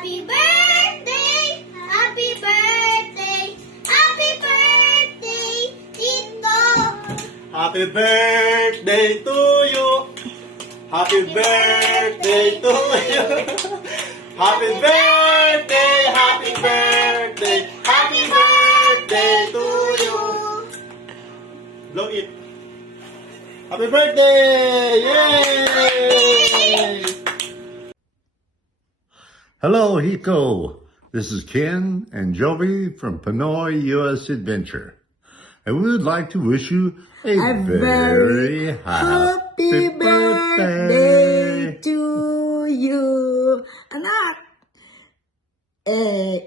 Happy birthday! Happy birthday! Happy birthday, Tito! Happy birthday to you. Happy birthday to you. Happy birthday, happy birthday, happy birthday to you. Blow it. Happy birthday! Yay! Hello, Hiko. This is Ken and Jovi from Pinoy U.S. Adventure. And we would like to wish you a very happy birthday to you. Anak,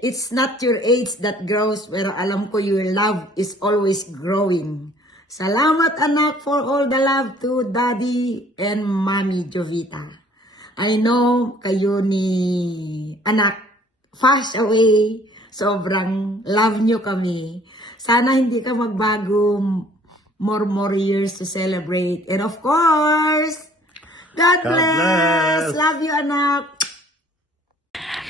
it's not your age that grows, pero alam ko your love is always growing. Salamat anak for all the love to Daddy and Mommy Jovita. I know kayo ni anak fast away. Sobrang love nyo kami. Sana hindi ka magbago, more years to celebrate. And of course, God bless. Love you, anak.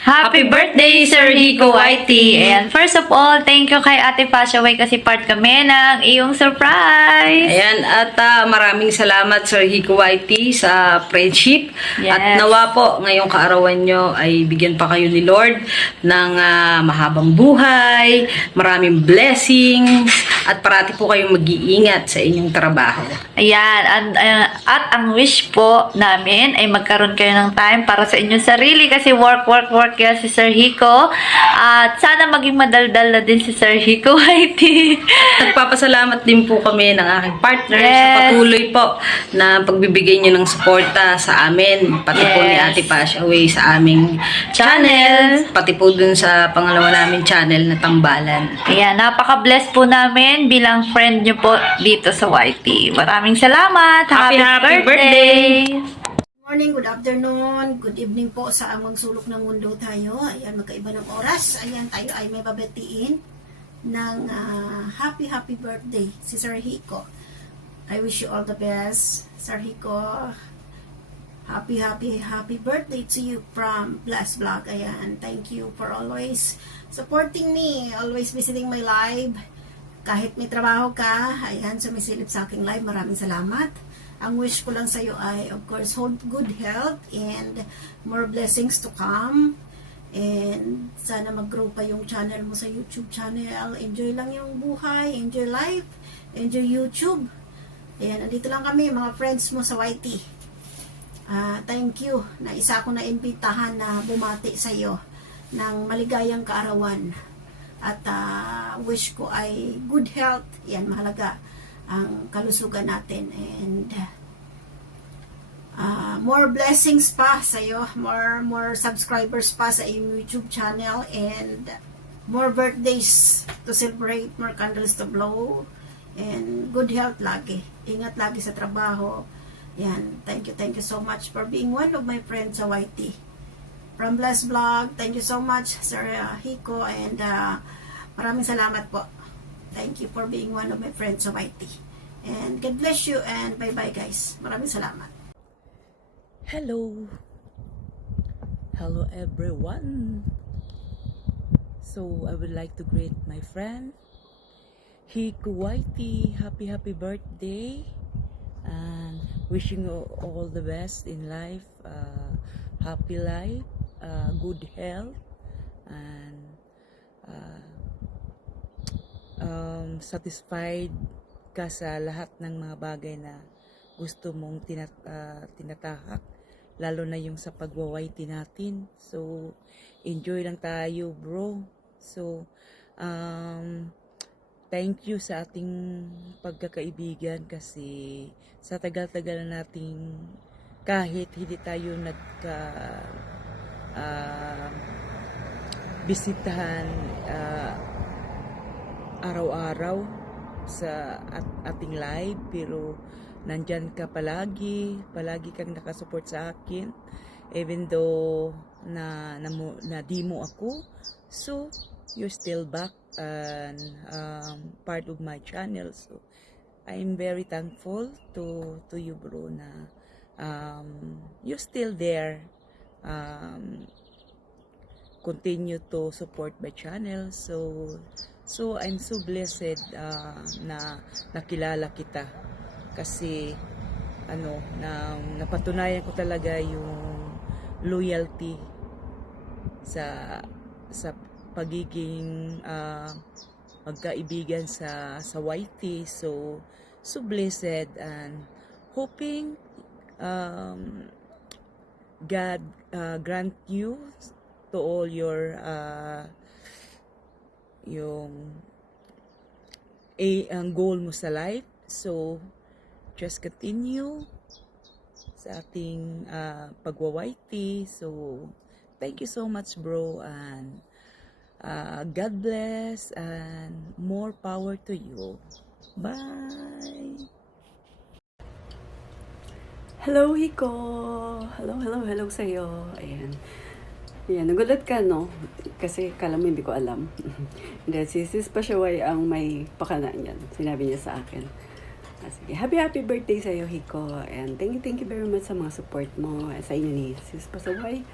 Happy birthday, Sir Rico Whitey! And first of all, thank you kay Ate Fashaway kasi part kami ng iyong surprise! Ayan, at maraming salamat Sir Rico Whitey sa friendship. Yes. At nawa po, ngayong kaarawan nyo ay bigyan pa kayo ni Lord ng mahabang buhay, maraming blessings, at parati po kayong mag-iingat sa inyong trabaho. Ayan, at ang wish po namin ay magkaroon kayo ng time para sa inyong sarili kasi work yan si Sir Rico. At sana maging madaldal na din si Sir Rico Whitey. Nagpapasalamat din po kami ng aking partner sa Yes. patuloy po na pagbibigay niyo ng suporta sa amin, pati po ni Yes. Ate Fashaway sa aming channel, pati po dun sa pangalawa namin channel na Tambalan. Ayan, napaka-bless po namin bilang friend nyo po dito sa Whitey. Maraming salamat! Happy birthday! Morning, good afternoon, good evening po sa amang sulok ng mundo tayo. Ayan, magkaiba ng oras. Ayan, tayo ay may babatiin ng happy birthday si Sir Rico. I wish you all the best, Sir Rico. Happy birthday to you from Blast Vlog. Ayan, thank you for always supporting me, always visiting my live. Kahit may trabaho ka, ayan, sumisilip sa aking live. Maraming salamat. Ang wish ko lang sa iyo ay, of course, hold good health and more blessings to come. And sana mag-grow pa yung channel mo sa YouTube channel. Enjoy lang yung buhay, enjoy life, enjoy YouTube. Ayan, andito lang kami, mga friends mo sa YT. Thank you na isa ko na imbitahan na bumati sa iyo ng maligayang kaarawan. At wish ko ay good health. Yan, mahalaga ang kalusugan natin, and more blessings pa sa iyo, more subscribers pa sa iyong YouTube channel, and more birthdays to celebrate, more candles to blow, and good health lagi. Ingat lagi sa trabaho. Yan, thank you so much for being one of my friends sa YT. From Bless Vlog, thank you so much Sir Rico, and maraming salamat po. Thank you for being one of my friends sa YT. And God bless you, and bye-bye guys. Maraming salamat. Hello everyone. So I would like to greet my friend Rico Whitey. Happy birthday, and wishing you all the best in life, happy life, good health, and satisfied ka sa lahat ng mga bagay na gusto mong tinatahak, lalo na yung sa pagwawaiti natin. So enjoy lang tayo, bro. So thank you sa ating pagkakaibigan, kasi sa tagal-tagal nating kahit hindi tayo bisitahan araw-araw sa ating live, pero nandyan ka palagi kang nakasupport sa akin, even though na di mo ako. So you're still back and part of my channel. So I'm very thankful to you, bro, na you're still there. continue to support my channel. So I'm so blessed na nakilala kita kasi napatunayan ko talaga yung loyalty sa pagiging magkaibigan sa YT. So blessed and hoping God grant you to all your ang goal mo sa life. So just continue sa ating pagwa-YT. So thank you so much, bro, and God bless and more power to you. Bye. Hello, Hiko! Hello sa'yo. Ayan. Ayan, nagulat ka, no? Kasi kala mo hindi ko alam. Hindi, si Sis Pasaway ang may pakana niyan. Sinabi niya sa akin. Sige, happy birthday sa'yo, Hiko. And thank you very much sa mga support mo sa inyo ni Sis Pasaway.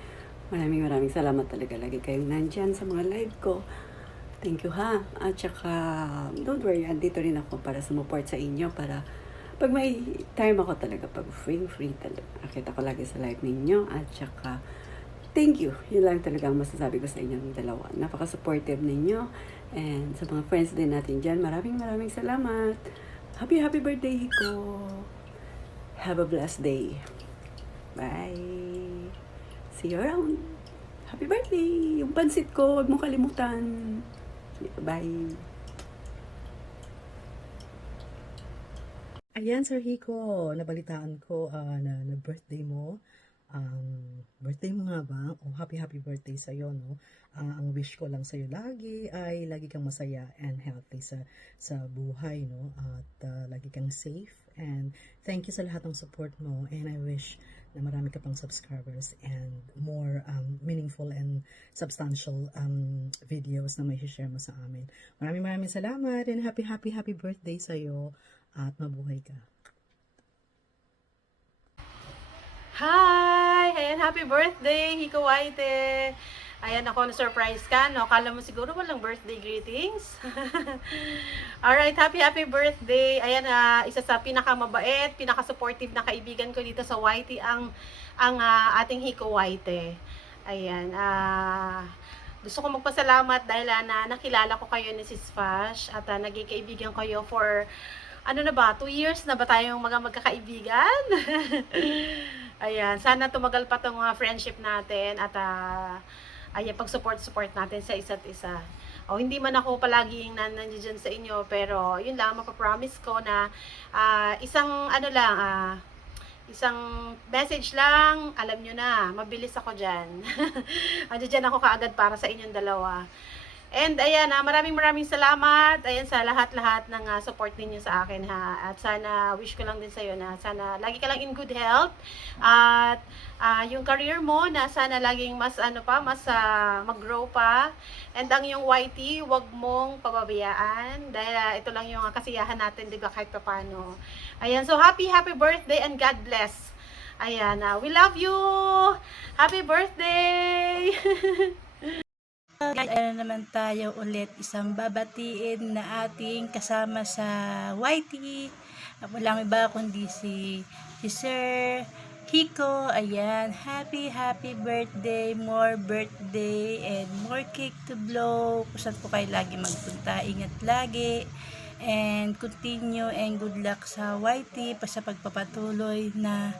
Maraming salamat talaga. Lagi kayong nandyan sa mga live ko. Thank you, ha? At saka, don't worry, andito rin ako para sumuport sa inyo, para pag may time ako talaga, pag free talaga. Akita ko lagi sa live ninyo. At saka, thank you. Yun lang talaga ang masasabi ko sa inyong dalawa. Napaka-supportive ninyo. And sa mga friends din natin dyan, maraming salamat. Happy birthday, Hiko. Have a blessed day. Bye. See you around. Happy birthday. Yung pansit ko, huwag mo kalimutan. Bye. Ayan, Sir Hiko, nabalitaan ko na birthday mo. Birthday mo nga ba? Happy birthday sa'yo, no? Ang wish ko lang sa'yo lagi ay lagi kang masaya and healthy sa buhay, no? At lagi kang safe. And thank you sa lahat ng support mo. And I wish na marami ka pang subscribers and more meaningful and substantial videos na may share mo sa amin. Maraming salamat and happy birthday sa'yo. At mabuhay ka. Hi! Ayan, happy birthday, Hiko Waite! Ayan, ako na-surprise ka, no? Kala mo siguro walang birthday greetings. Alright, happy birthday! Ayan, isa sa pinakamabait, pinaka-supportive na kaibigan ko dito sa YT ang ating Hiko Waite. Ayan, gusto ko magpasalamat dahil nakilala ko kayo ni Sis Fash at naging kaibigan kayo for 2 years na ba tayong magkakaibigan? Ayan, sana tumagal pa tong friendship natin at ayan, pag-support natin sa isa't isa. Hindi man ako palaging nandiyan sa inyo, pero yun lang, mapapromise ko na isang message lang, alam nyo na, mabilis ako dyan. Andiyan ako kaagad para sa inyong dalawa. And ayan, maraming salamat ayan sa lahat-lahat ng support ninyo sa akin, ha. At sana wish ko lang din sa iyo na sana lagi ka lang in good health at yung career mo na sana laging mas mag-grow pa. And ang yung YT, wag mong pababayaan dahil ito lang yung kasiyahan natin, 'di ba, kahit paano. Ayan, so happy birthday and God bless. Ayan, we love you. Happy birthday. Guys, naman tayo ulit, isang babatiin na ating kasama sa YT. Walang iba kundi si Sir Hiko. Ayan, happy birthday, more birthday and more cake to blow. Kung saan po kayo lagi magpunta, ingat lagi and continue and good luck sa YT pa sa pagpapatuloy na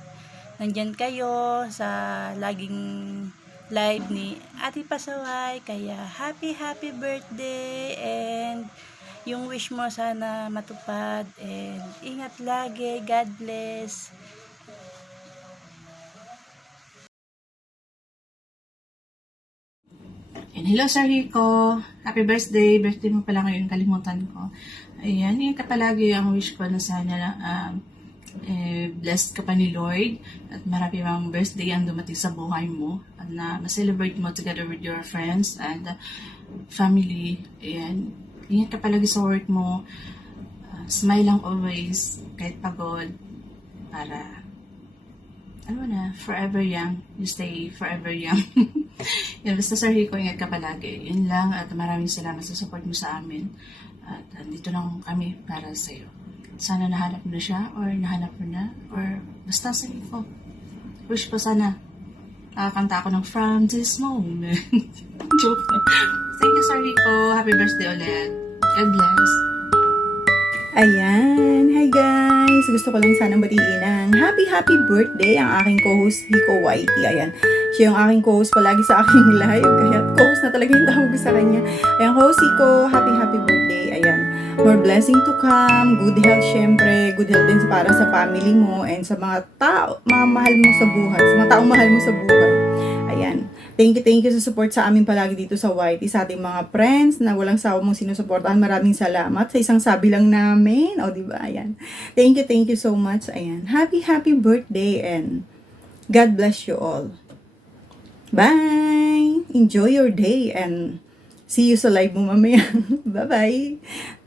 nandyan kayo sa laging live ni Ate Pasaway. Kaya happy birthday and yung wish mo sana matupad and ingat lagi. God bless. Hello, Sir Hiko. Happy birthday. Birthday mo pala ngayon, kalimutan ko. Ayan, yung kapalagi ang wish ko na sana blessed ka pa ni Lord at marami mang birthday ang dumating sa buhay mo at na ma-celebrate mo together with your friends and family. Ayan, ingat ka palagi sa work mo. Smile lang always kahit pagod para forever young. You stay forever young. Yan, basta Sir Rico, ingat ka palagi. Yun lang, at maraming salamat sa support mo sa amin. At andito lang kami para sa iyo. Sana nahanap mo na siya, or nahanap mo na, or basta Sir Rico. Wish ko sana nakakanta ako ng From This Moment. Joke lang. Thank you, Sir Rico. Happy birthday ulit. God bless. Ayan, hi guys! Gusto ko lang sanang batiin ng happy birthday ang aking co-host Hiko Whitey. Ayan, siya yung aking co-host palagi sa aking live, kaya co-host na talaga yung tawag ko sa kanya. Ayan, co-host Hiko, happy birthday. Ayan, more blessing to come, good health syempre, good health din para sa family mo and sa mga mahal mo sa buhay, sa mga taong mahal mo sa buhay. Ayan, thank you sa support sa amin palagi dito sa Whitey, sa ating mga friends na walang sawa mong sinusuportahan. Maraming salamat sa isang sabi lang namin. O, diba? Ayan. Thank you so much. Ayan. Happy birthday and God bless you all. Bye! Enjoy your day and see you sa live mo mamaya. Bye-bye!